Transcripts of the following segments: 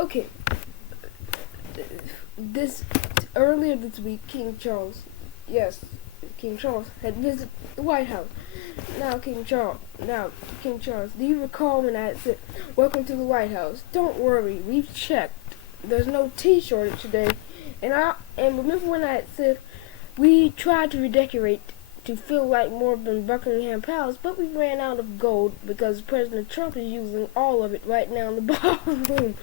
Okay, this earlier this week, King Charles had visited the White House. King Charles, do you recall when I said, "Welcome to the White House"? Don't worry, we've checked. There's no tea shortage today, and remember when I said we tried to redecorate to feel like more than Buckingham Palace, but we ran out of gold because President Trump is using all of it right now in the ballroom.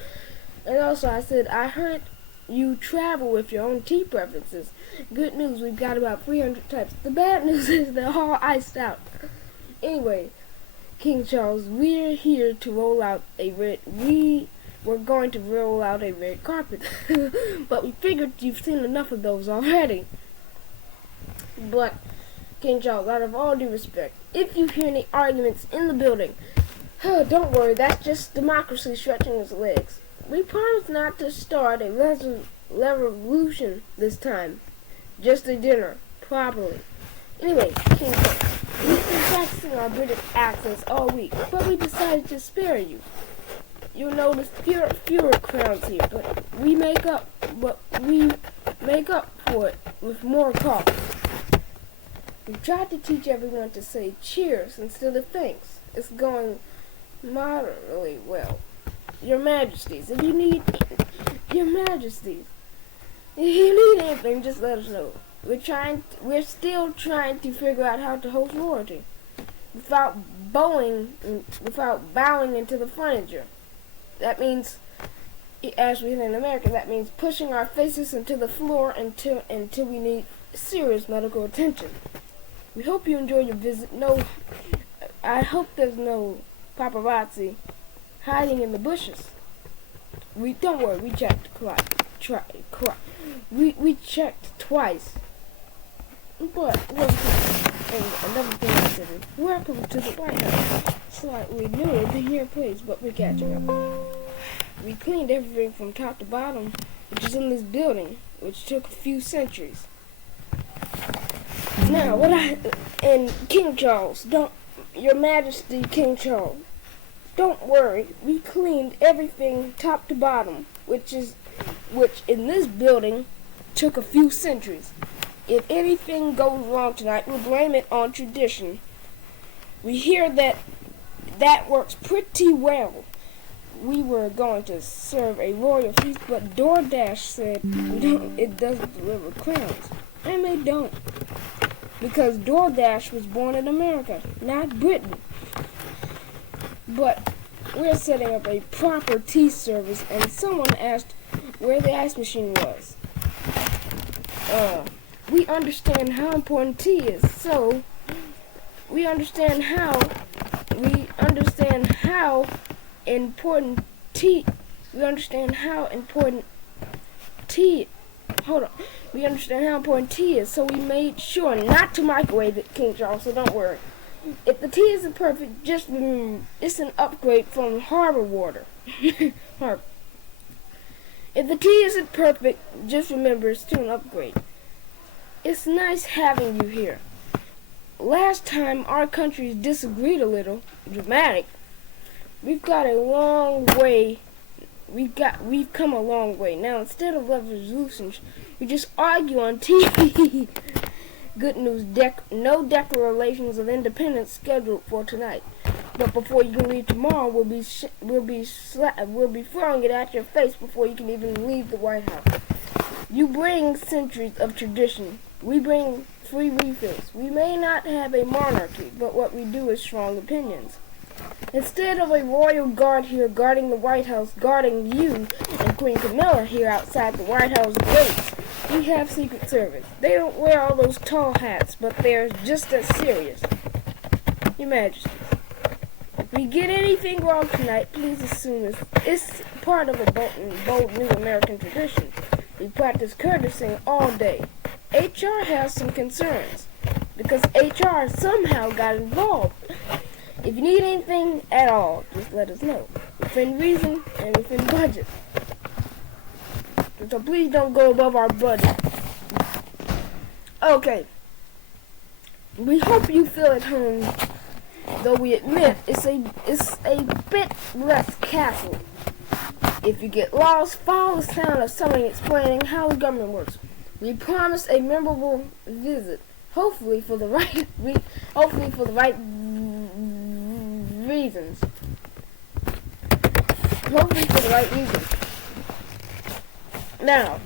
And also, I said, I heard you travel with your own tea preferences. Good news, we've got about 300 types. The bad news is they're all iced out. Anyway, King Charles, we're here to roll out we're going to roll out a red carpet. But we figured you've seen enough of those already. But, King Charles, out of all due respect, if you hear any arguments in the building, don't worry, that's just democracy stretching its legs. We promise not to start a revolution this time. Just a dinner, properly. Anyway, King Charles, we've been practicing our British accents all week, but we decided to spare you. You'll notice fewer crowns here, but we make up for it with more coffee. We tried to teach everyone to say cheers instead of thanks. It's going moderately well. Your Majesties, if you need anything, just let us know. We're still trying to figure out how to host royalty without bowing into the furniture. That means, as we say in America, that means pushing our faces into the floor until we need serious medical attention. We hope you enjoy your visit. I hope there's no paparazzi hiding in the bushes. Don't worry, we checked we checked twice. But another thing I said is, welcome to the White House. Slightly newer than your place, but we're catching up. We cleaned everything from top to bottom, which is in this building, which took a few centuries. Now, King Charles, Your Majesty, King Charles, don't worry, we cleaned everything top to bottom, which in this building took a few centuries. If anything goes wrong tonight, we'll blame it on tradition. We hear that works pretty well. We were going to serve a royal feast, but DoorDash said it doesn't deliver crowns. And they don't. Because DoorDash was born in America, not Britain. But we're setting up a proper tea service, and someone asked where the ice machine was. We understand how important tea is, so we understand how important tea is, so we made sure not to microwave it, King Charles, so don't worry. If the tea isn't perfect, just remember, it's an upgrade from harbor water. If the tea isn't perfect, just remember, it's still an upgrade. It's nice having you here. Last time our countries disagreed a little, dramatic. We've come a long way. Now, instead of resolutions, we just argue on TV. Good news, no declarations of independence scheduled for tonight. But before you can leave tomorrow, we'll be throwing it at your face before you can even leave the White House. You bring centuries of tradition. We bring free refills. We may not have a monarchy, but what we do is strong opinions. Instead of a royal guard here guarding the White House, guarding you and Queen Camilla here outside the White House gates, we have Secret Service. They don't wear all those tall hats, but they're just as serious. Your Majesty, if we get anything wrong tonight, please assume it's part of a bold new American tradition. We practice courtesy all day. HR has some concerns, because HR somehow got involved. If you need anything at all, just let us know. Within reason and within budget. So please don't go above our budget. Okay. We hope you feel at home, though we admit it's a bit less castle. If you get lost, follow the sound of someone explaining how the government works. We promise a memorable visit, hopefully for the right reasons. Now,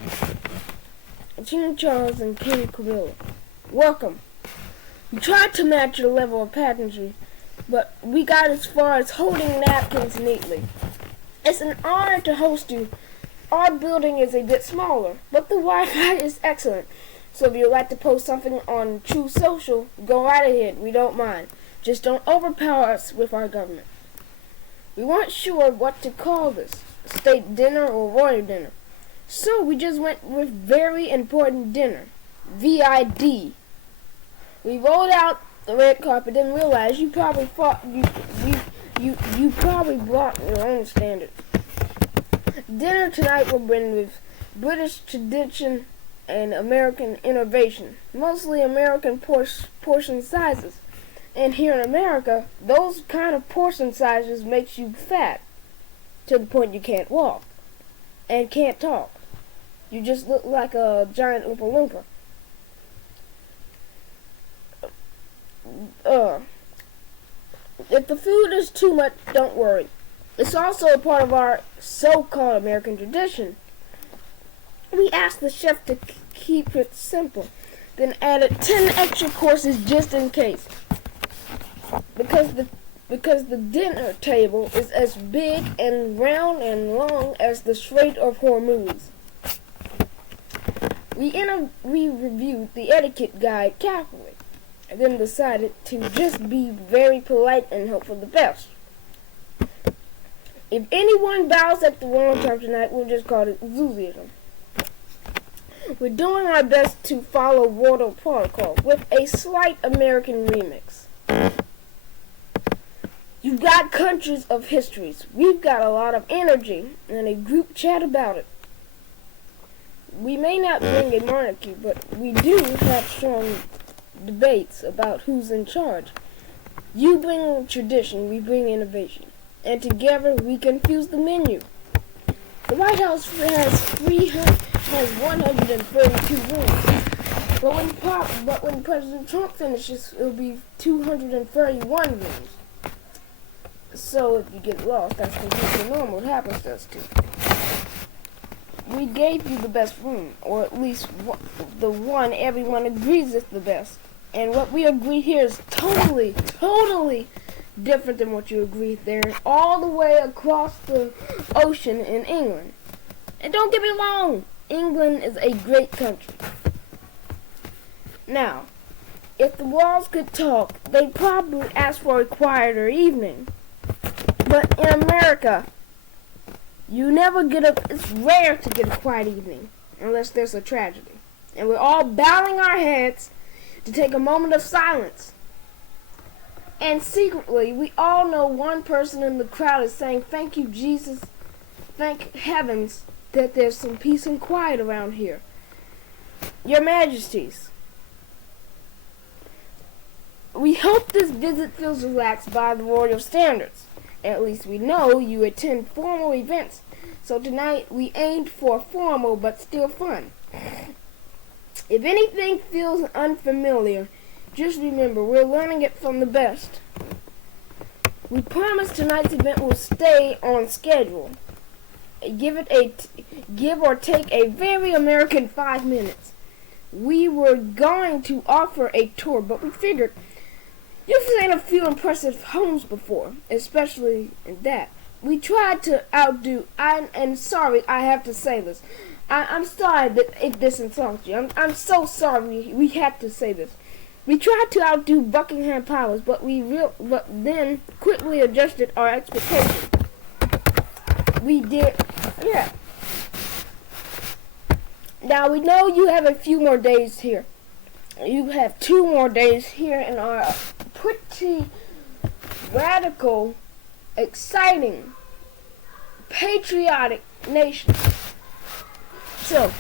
King Charles and King Camilla, welcome. We tried to match your level of pageantry, but we got as far as holding napkins neatly. It's an honor to host you. Our building is a bit smaller, but the Wi-Fi is excellent. So if you'd like to post something on True Social, go right ahead. We don't mind. Just don't overpower us with our government. We weren't sure what to call this, state dinner or royal dinner. So we just went with very important dinner, VID. We rolled out the red carpet and realized you probably probably brought your own standards. Dinner tonight will blend with British tradition and American innovation, mostly American portion sizes. And here in America, those kind of portion sizes makes you fat to the point you can't walk and can't talk. You just look like a giant Oompa Loompa. If the food is too much, don't worry. It's also a part of our so-called American tradition. We asked the chef to keep it simple, then added 10 extra courses just in case. Because the dinner table is as big and round and long as the Strait of Hormuz. We reviewed the etiquette guide carefully, and then decided to just be very polite and hope for the best. If anyone bows at the wrong time tonight, we'll just call it Zulism. We're doing our best to follow water protocol with a slight American remix. You've got countries of histories. We've got a lot of energy and a group chat about it. We may not bring a monarchy, but we do have strong debates about who's in charge. You bring tradition, we bring innovation. And together we confuse the menu. The White House has 132 rooms. But when President Trump finishes, it'll be 231 rooms. So if you get lost, that's completely normal. It happens to us too. We gave you the best room, or at least the one everyone agrees is the best. And what we agree here is totally different than what you agreed there, all the way across the ocean in England. And don't get me wrong, England is a great country. Now, if the walls could talk, they'd probably ask for a quieter evening. But in America, it's rare to get a quiet evening, unless there's a tragedy. And we're all bowing our heads to take a moment of silence. And secretly, we all know one person in the crowd is saying, "Thank you, Jesus. Thank heavens that there's some peace and quiet around here. Your Majesties, we hope this visit feels relaxed by the royal standards. At least we know you attend formal events, so tonight we aimed for formal but still fun. If anything feels unfamiliar, just remember we're learning it from the best. We promise tonight's event will stay on schedule. Give or take a very American 5 minutes. We were going to offer a tour, but we figured you've seen a few impressive homes before, especially in that. We tried to outdo, and sorry I have to say this. I'm sorry that if this insults you. I'm so sorry we had to say this. We tried to outdo Buckingham Palace, but then quickly adjusted our expectations. We did, yeah. Now we know you have a few more days here. You have 2 more days here in our pretty radical, exciting, patriotic nation. So,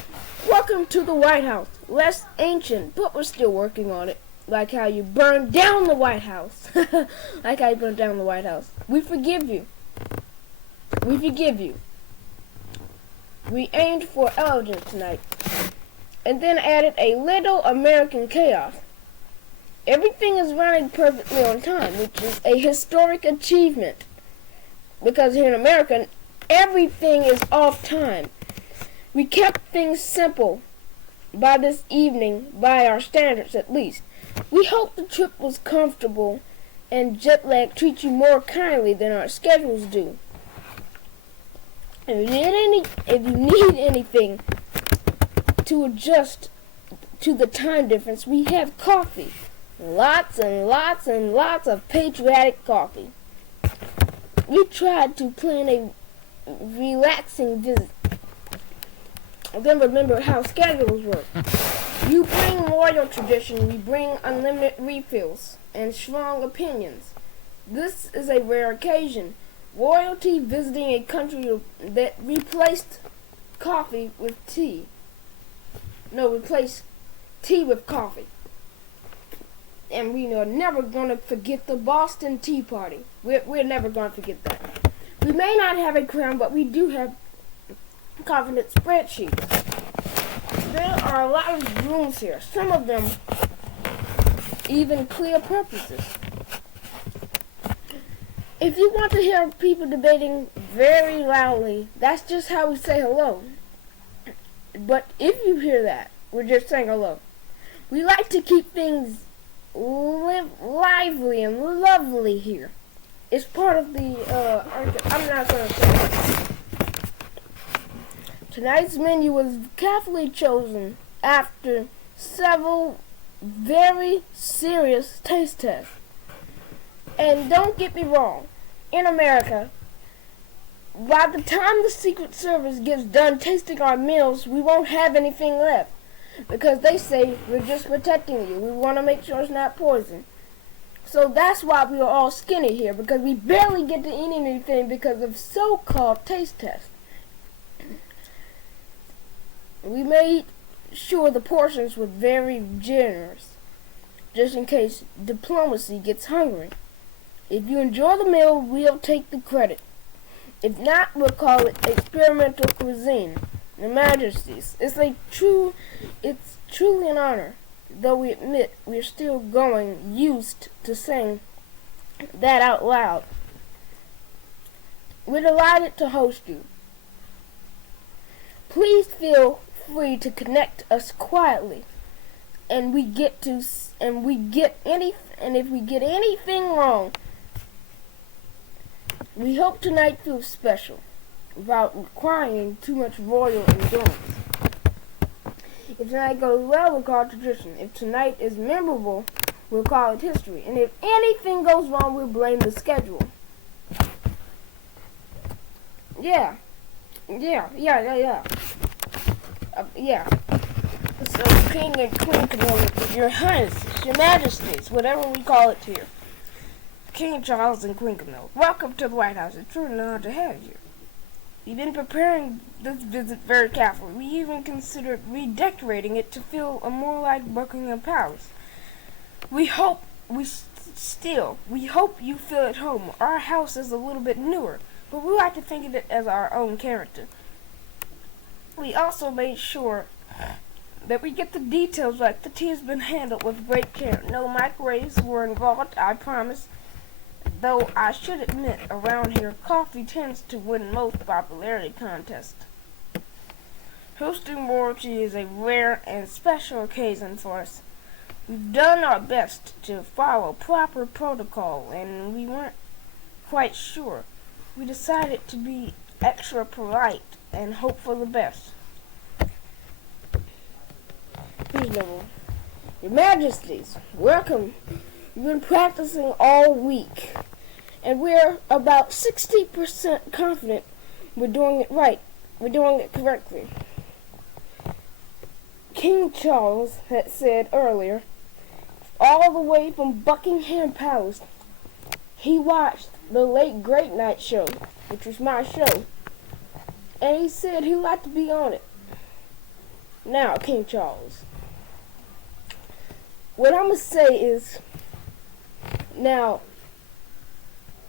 welcome to the White House. Less ancient, but we're still working on it. Like how you burned down the White House. We forgive you. We forgive you. We aimed for elegance tonight, and then added a little American chaos. Everything is running perfectly on time, which is a historic achievement, because here in America, everything is off time. We kept things simple by this evening, by our standards at least. We hope the trip was comfortable and jet lag treats you more kindly than our schedules do. If you need anything to adjust to the time difference, we have coffee. Lots and lots and lots of patriotic coffee. We tried to plan a relaxing visit. Then remember how schedules work. You bring royal tradition, we bring unlimited refills and strong opinions. This is a rare occasion. Royalty visiting a country that replaced coffee with tea. No, replaced tea with coffee. And we are never going to forget the Boston Tea Party. We're never going to forget that. We may not have a crown, but we do have confident spreadsheets. There are a lot of rules here. Some of them even clear purposes. If you want to hear people debating very loudly, that's just how we say hello. But if you hear that, we're just saying hello. We like to keep things lively and lovely here. It's part of the, I'm not going to say it. Tonight's menu was carefully chosen after several very serious taste tests. And don't get me wrong, in America, by the time the Secret Service gets done tasting our meals, we won't have anything left. Because they say, we're just protecting you. We want to make sure it's not poison. So that's why we are all skinny here, because we barely get to eat anything because of so-called taste tests. We made sure the portions were very generous, just in case diplomacy gets hungry. If you enjoy the meal, we'll take the credit. If not, we'll call it experimental cuisine. Your Majesties, it's truly an honor, though we admit we're still growing used to saying that out loud. We're delighted to host you. Please feel free to connect us quietly, and if we get anything wrong, we hope tonight feels special, without requiring too much royal endurance. If tonight goes well, we'll call it tradition. If tonight is memorable, we'll call it history. And if anything goes wrong, we'll blame the schedule. Yeah. So, King and Queen Camilla, Your Highness, Your Majesties, whatever we call it here. King Charles and Queen Camilla, welcome to the White House. It's truly an honor to have you. We've been preparing this visit very carefully. We even considered redecorating it to feel more like Buckingham Palace. We hope you feel at home. Our house is a little bit newer, but we like to think of it as our own character. We also made sure that we get the details right. The tea has been handled with great care. No microwaves were involved, I promise. Though I should admit, around here, coffee tends to win most popularity contests. Hosting royalty is a rare and special occasion for us. We've done our best to follow proper protocol, and we weren't quite sure. We decided to be extra polite and hope for the best. Reasonable. Your Majesties, welcome. We've been practicing all week, and we're about 60% confident we're doing it right. We're doing it correctly. King Charles had said earlier, all the way from Buckingham Palace, he watched the late Great Night Show, which was my show, and he said he'd like to be on it. Now, King Charles, what I'm going to say is, now,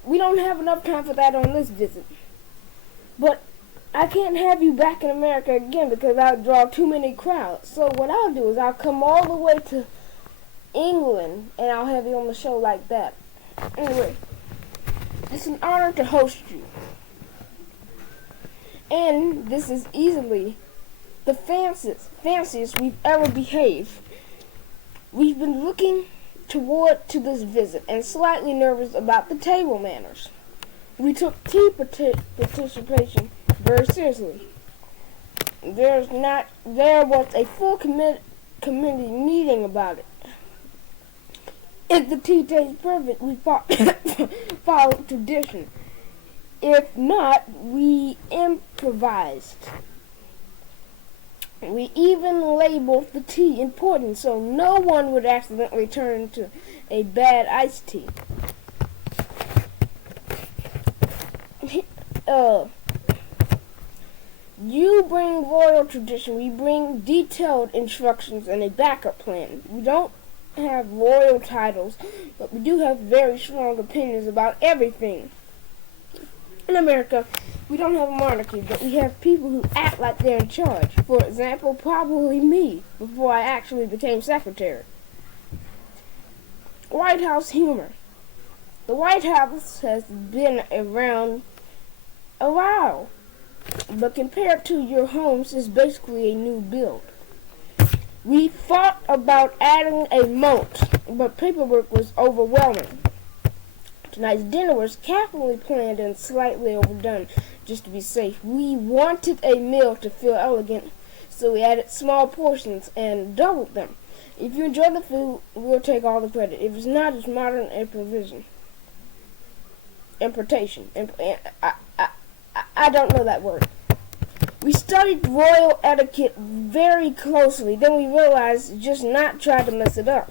we don't have enough time for that on this visit. But I can't have you back in America again because I'll draw too many crowds. So what I'll do is I'll come all the way to England and I'll have you on the show like that. Anyway, it's an honor to host you. And this is easily the fanciest we've ever behaved. We've been looking forward to this visit and slightly nervous about the table manners. We took tea participation very seriously. There was a full committee meeting about it. If the tea tastes perfect, we followed tradition. If not, we improvised. We even labeled the tea important so no one would accidentally turn into a bad iced tea. You bring royal tradition, we bring detailed instructions and a backup plan. We don't have royal titles, but we do have very strong opinions about everything. In America, we don't have a monarchy, but we have people who act like they're in charge. For example, probably me, before I actually became secretary. White House humor. The White House has been around a while, but compared to your homes, it's basically a new build. We thought about adding a moat, but paperwork was overwhelming. Tonight's dinner was carefully planned and slightly overdone, just to be safe. We wanted a meal to feel elegant, so we added small portions and doubled them. If you enjoy the food, we'll take all the credit. If it's not, it's modern improvisation. Importation. I don't know that word. We studied royal etiquette very closely. Then we realized just not try to mess it up.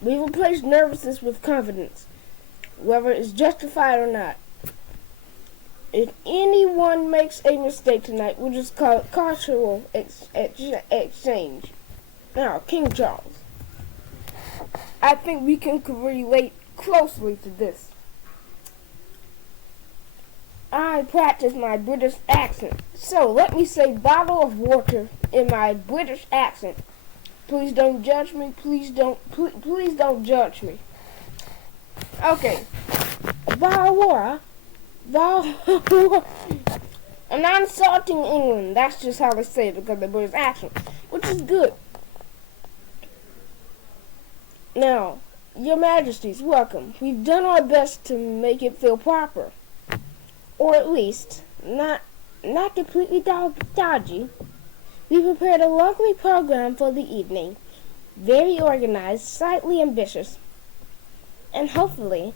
We replaced nervousness with confidence, whether it's justified or not. If anyone makes a mistake tonight, we'll just call it cultural exchange. Now, King Charles. I think we can relate closely to this. I practice my British accent, so let me say bottle of water in my British accent. Please don't judge me. Please don't judge me. Okay. Bottle water. I'm not insulting England. That's just how they say it because of the British accent, which is good. Now, Your Majesties, welcome. We've done our best to make it feel proper. Or at least, not completely dodgy. We prepared a lovely program for the evening. Very organized, slightly ambitious, and hopefully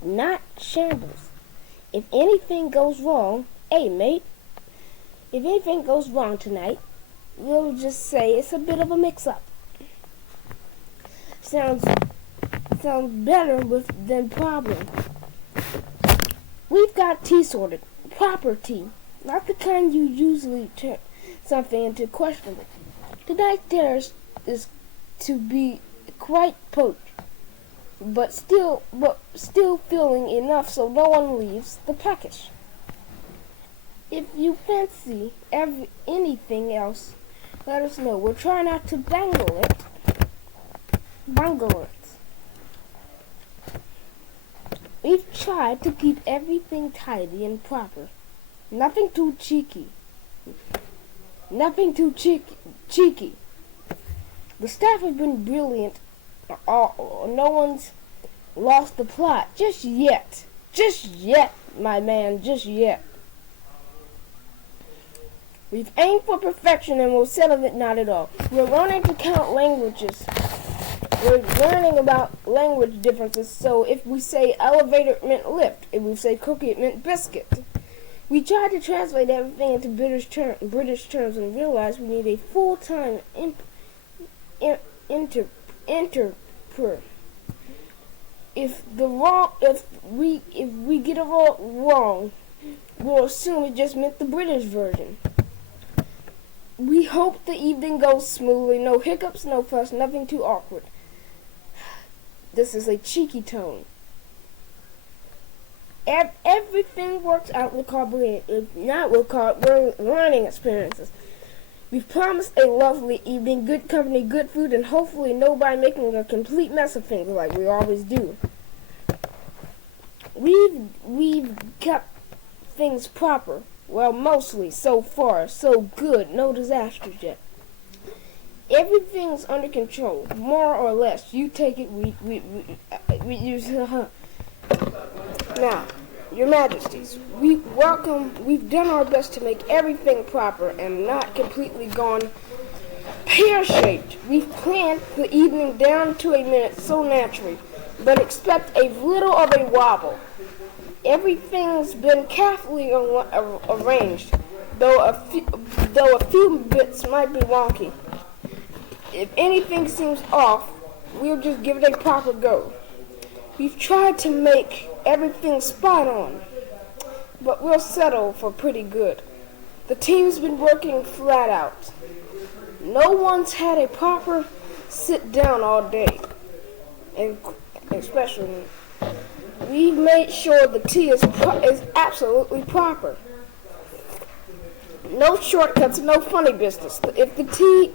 not shambles. If anything goes wrong, hey mate, if anything goes wrong tonight, we'll just say it's a bit of a mix-up. Sounds better than problem. We've got tea sorted, proper tea, not the kind you usually turn something into questionable. Tonight's dinner is to be quite poached, but still filling enough so no one leaves the package. If you fancy anything else, let us know. We'll try not to bungle it. We've tried to keep everything tidy and proper. Nothing too cheeky. Cheeky. The staff has been brilliant. No one's lost the plot. Just yet. My man, just yet. We've aimed for perfection and we'll settle it not at all. We're learning to count languages. We're learning about language differences, so if we say elevator, it meant lift. If we say cookie, it meant biscuit. We tried to translate everything into British terms and realized we need a full-time interpreter. If we get it wrong, we'll assume it just meant the British version. We hope the evening goes smoothly. No hiccups, no fuss, nothing too awkward. This is a cheeky tone. Everything works out, we'll call brilliant. If not, we'll call it learning experiences. We've promised a lovely evening, good company, good food, and hopefully nobody making a complete mess of things like we always do. We've kept things proper. Well, mostly, so far, so good. No disasters yet. Everything's under control, more or less. You take it, we use, Now, Your Majesties, we've done our best to make everything proper and not completely gone pear-shaped. We've planned the evening down to a minute so naturally, but expect a little of a wobble. Everything's been carefully arranged, though a few bits might be wonky. If anything seems off, we'll just give it a proper go. We've tried to make everything spot on, but we'll settle for pretty good. The team's been working flat out. No one's had a proper sit down all day, and especially me. We've made sure the tea is absolutely proper. No shortcuts, no funny business. If the tea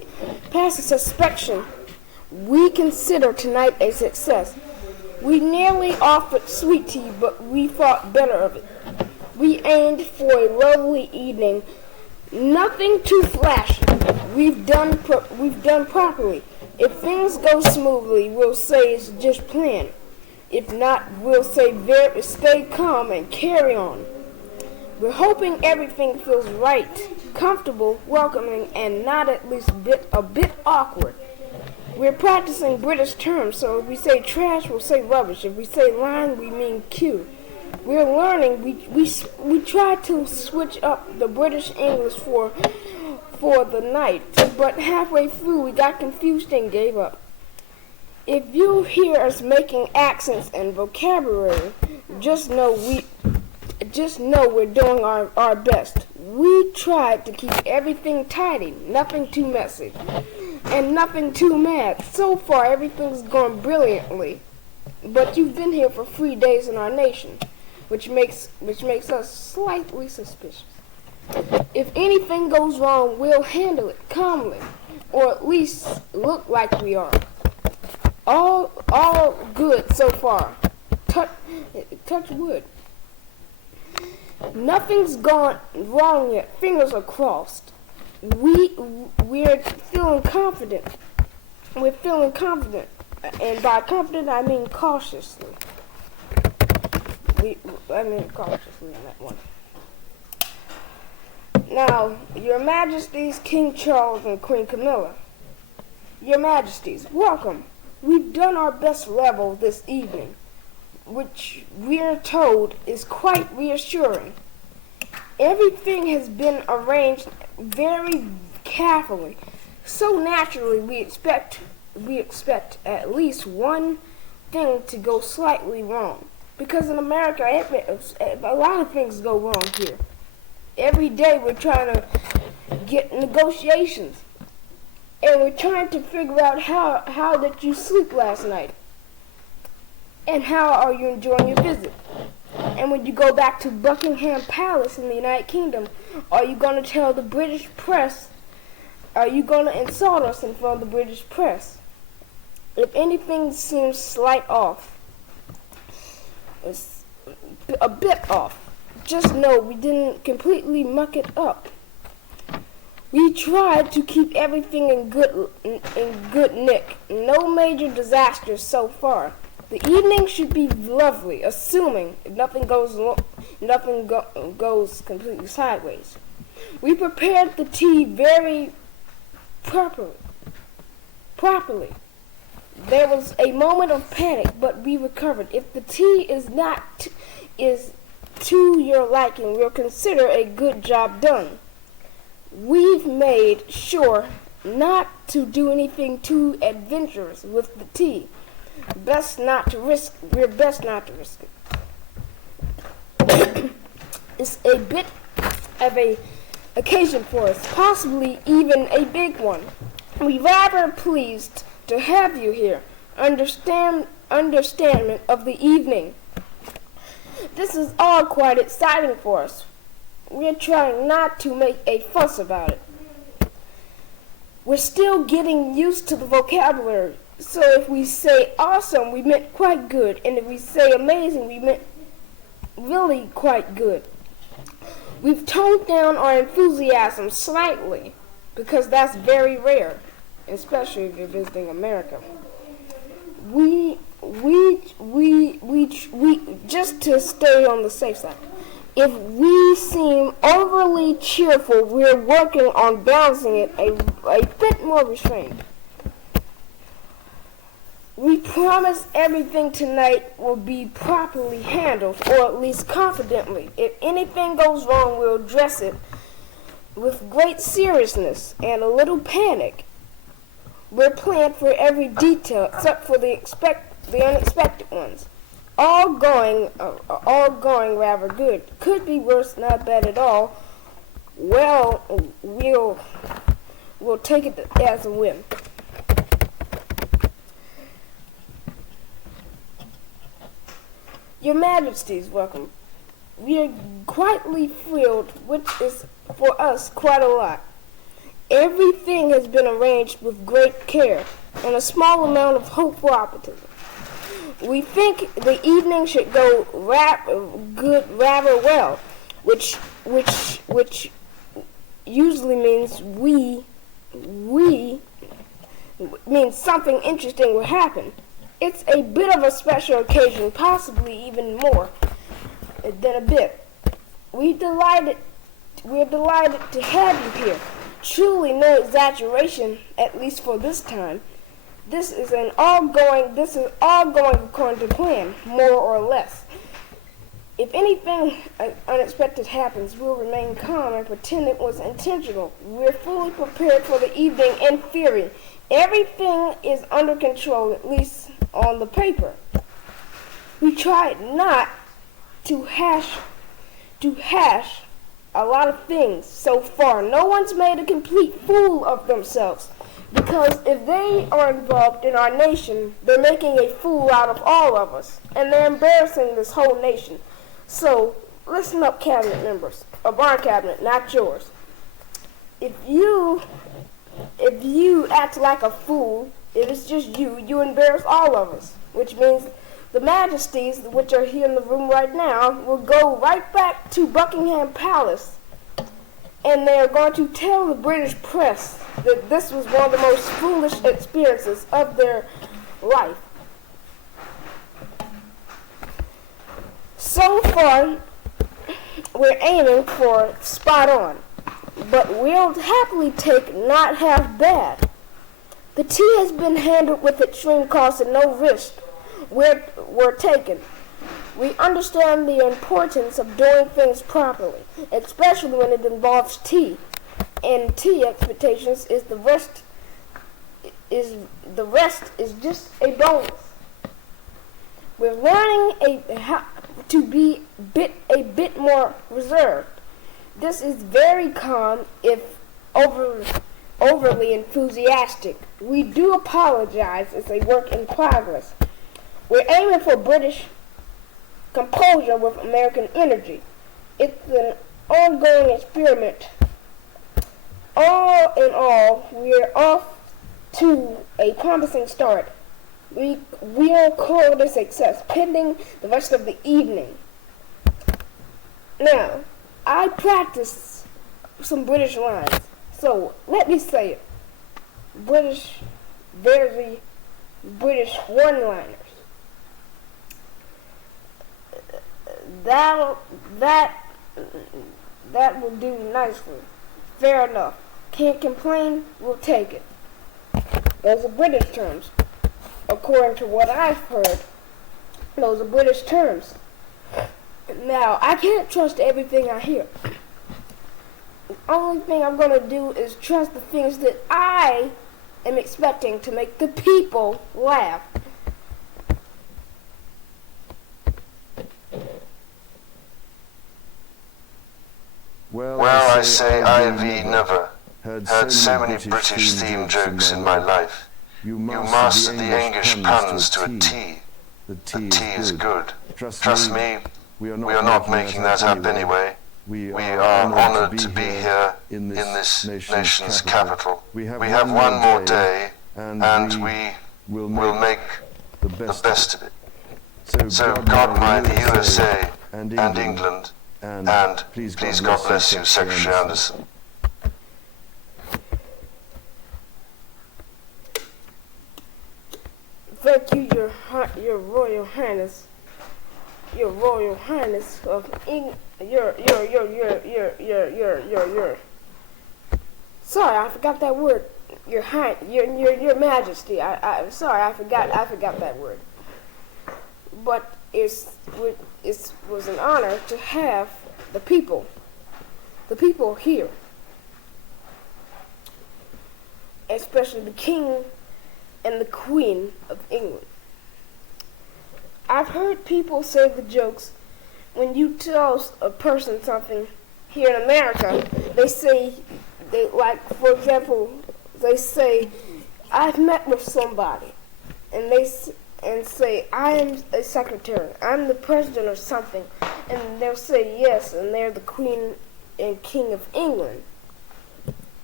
passes inspection, we consider tonight a success. We nearly offered sweet tea, but we thought better of it. We aimed for a lovely evening. Nothing too flashy. We've done properly. If things go smoothly, we'll say it's just planned. If not, we'll say stay calm and carry on. We're hoping everything feels right, comfortable, welcoming, and not at least a bit awkward. We're practicing British terms, so if we say trash, we'll say rubbish. If we say line, we mean cue. We're learning. We try to switch up the British English for the night, but halfway through we got confused and gave up. If you hear us making accents and vocabulary, just know we're doing our best. We tried to keep everything tidy, nothing too messy, and nothing too mad. So far, everything's gone brilliantly. But you've been here for 3 days in our nation, which makes us slightly suspicious. If anything goes wrong, we'll handle it calmly, or at least look like we are. All good so far. Touch wood. Nothing's gone wrong yet. Fingers are crossed. We're feeling confident. We're feeling confident, and by confident I mean cautiously. Cautiously on that one. Now, Your Majesties, King Charles and Queen Camilla. Your Majesties, welcome. We've done our best level this evening, which we're told is quite reassuring. Everything has been arranged very carefully, so naturally we expect at least one thing to go slightly wrong. Because in America, a lot of things go wrong here. Every day we're trying to get negotiations, and we're trying to figure out how did you sleep last night, and how are you enjoying your visit. And when you go back to Buckingham Palace in the United Kingdom, are you going to tell the British press? Are you going to insult us in front of the British press? If anything seems slight off, it's a bit off, just know we didn't completely muck it up. We tried to keep everything in good nick. No major disasters so far. The evening should be lovely, assuming nothing goes completely sideways. We prepared the tea very properly. There was a moment of panic, but we recovered. If the tea is to your liking, we'll consider a good job done. We've made sure not to do anything too adventurous with the tea. We're best not to risk it. It's a bit of a occasion for us, possibly even a big one. We're rather pleased to have you here. Understanding of the evening. This is all quite exciting for us. We're trying not to make a fuss about it. We're still getting used to the vocabulary. So if we say awesome, we meant quite good. And if we say amazing, we meant really quite good. We've toned down our enthusiasm slightly because that's very rare, especially if you're visiting America. We just to stay on the safe side. If we seem overly cheerful, we're working on balancing it a bit more restrained. We promise everything tonight will be properly handled, or at least confidently. If anything goes wrong, we'll address it with great seriousness and a little panic. We're planned for every detail except for the unexpected ones. All going rather good. Could be worse, not bad at all. Well, we'll take it as a win. Your Majesties, welcome. We are quietly thrilled, which is for us quite a lot. Everything has been arranged with great care and a small amount of hopeful optimism. We think the evening should go rather well, which usually means means something interesting will happen. It's a bit of a special occasion, possibly even more than a bit. We're delighted to have you here. Truly no exaggeration, at least for this time. This is all going according to plan, more or less. If anything unexpected happens, we'll remain calm and pretend it was intentional. We're fully prepared for the evening in theory. Everything is under control, at least on the paper. We tried not to hash a lot of things so far. No one's made a complete fool of themselves, because if they are involved in our nation, they're making a fool out of all of us, and they're embarrassing this whole nation. So listen up, cabinet members of our cabinet, not yours. If you act like a fool, if it's just you embarrass all of us, which means the Majesties, which are here in the room right now, will go right back to Buckingham Palace, and they're going to tell the British press that this was one of the most foolish experiences of their life. So far, we're aiming for spot on, but we'll happily take not half bad. The tea has been handled with extreme caution and no risk were taken. We understand the importance of doing things properly, especially when it involves tea. And tea expectations is the rest is just a bonus. We're learning to be a bit more reserved. This is very calm if overly enthusiastic. We do apologize. It's a work in progress. We're aiming for British composure with American energy. It's an ongoing experiment. All in all, we're off to a promising start. We'll call it a success, pending the rest of the evening. Now, I practiced some British lines, so let me say it. Very British one-liners. That will do nicely. Fair enough. Can't complain, we'll take it. Those are British terms. According to what I've heard, those are British terms. Now, I can't trust everything I hear. The only thing I'm going to do is trust the things that I am expecting to make the people laugh. Well, I say I've never heard so many British-themed jokes in my life. You mastered the English puns to a T. The tea is good. Trust me, We are not making that up anyway. We are honored to be here in this nation's capital. We have one more day, and we will make the best of it. So God mind the USA and England, and please God bless you, Secretary Anderson. Thank you, your Royal Highness. Your Royal Highness of England. Your. Sorry, I forgot that word. Your Majesty. I'm sorry, I forgot that word. But it was an honor to have the people here, especially the King and the Queen of England. I've heard people say the jokes when you tell a person something here in America. They say, for example, they say, I've met with somebody, and say, I am a secretary, I'm the president or something, and they'll say yes, and they're the Queen and King of England.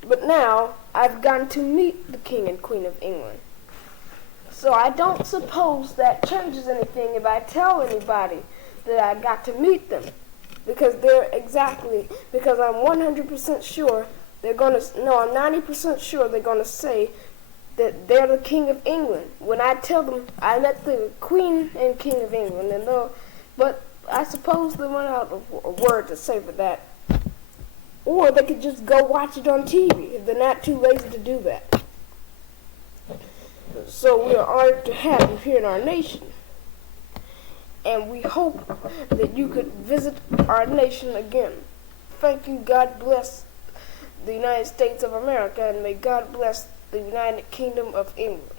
But now I've gotten to meet the King and Queen of England. So I don't suppose that changes anything if I tell anybody that I got to meet them, because I'm 100% sure I'm 90% sure they're gonna say that they're the King of England when I tell them I met the Queen and King of England, but I suppose they run out of a word to say for that. Or they could just go watch it on TV if they're not too lazy to do that. So we are honored to have you here in our nation. And we hope that you could visit our nation again. Thank you. God bless the United States of America, and may God bless the United Kingdom of England.